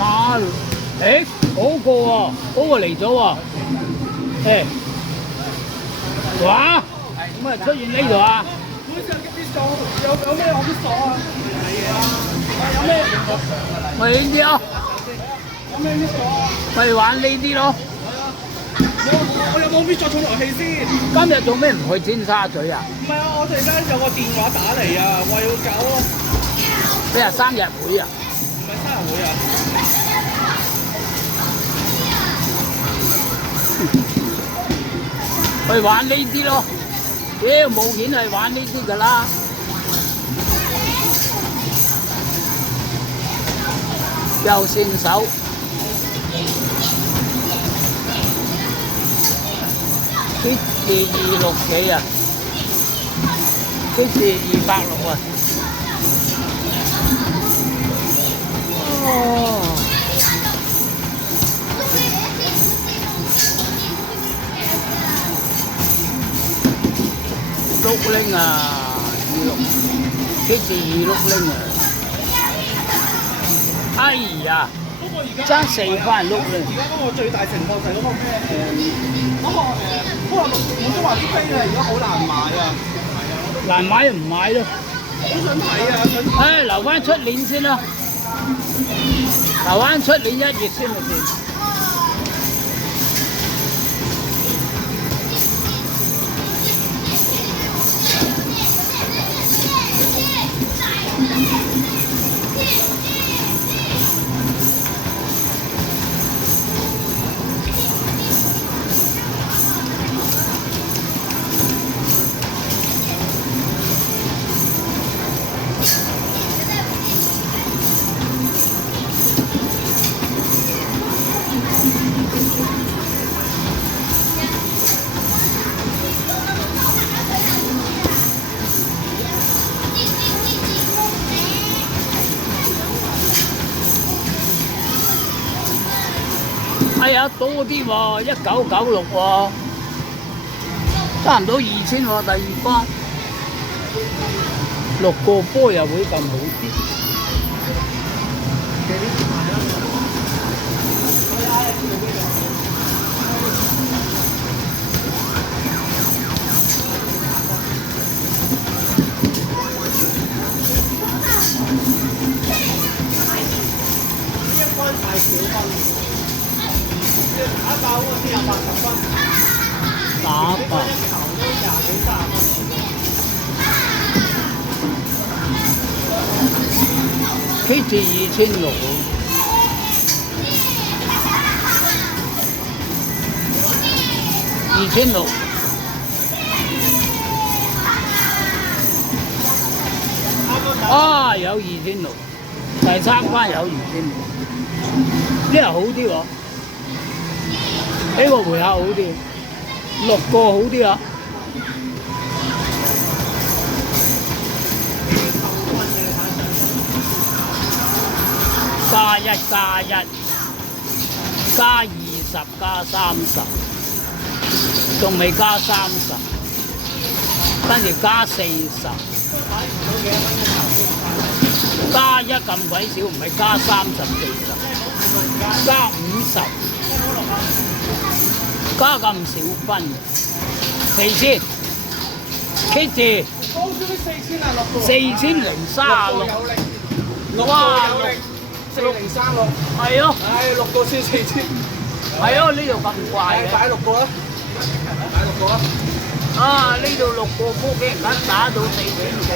馬，誒嗰個喎，嗰個嚟咗喎，誒，哇，咁啊出現呢度啊？有咩我必鎖啊？有咩？咪呢啲咯，有咩必鎖啊？咪玩呢啲咯。我有冇必鎖重頭戲先？今日做咩唔去尖沙咀啊？唔係啊，我突然間有個電話打嚟啊，話要搞咯。你係生日會啊？唔係生日會啊？去玩呢啲咯，屌冒險係玩呢啲㗎啦。又線手，啲字260幾啊，啲字260啊。哦，60啊，26，啲字260啊。哎呀！爭4番碌咧！而家嗰個最大情況就係嗰個咩嗰個我都話啲飛啊，而家好難買啊！難買就唔買咯。好想睇啊！留翻出年先啦，留翻出年1月先咪先。哎呀，多啲喎，1996喎，差唔多2000喎，第二班6個波又會咁好啲。太少分。打爆嗰個先有80分，打爆！一球都20幾30分。K 字2600，2600。啊，有2600，第3關有2600，呢個好啲喎。呢個回合好啲，6個好啲啊！加1加1加20加30，仲未加30，跟住加40，加1咁鬼少，唔係加30、40，加50。加咁少分，4000 K 字高咗啲4000啊，4036，哇，4036，係咯，唉，6個先4000，係咯，呢度咁怪嘅，擺6個啦，擺6個啦，啊呢度6個波俾人家打到4000幾啊！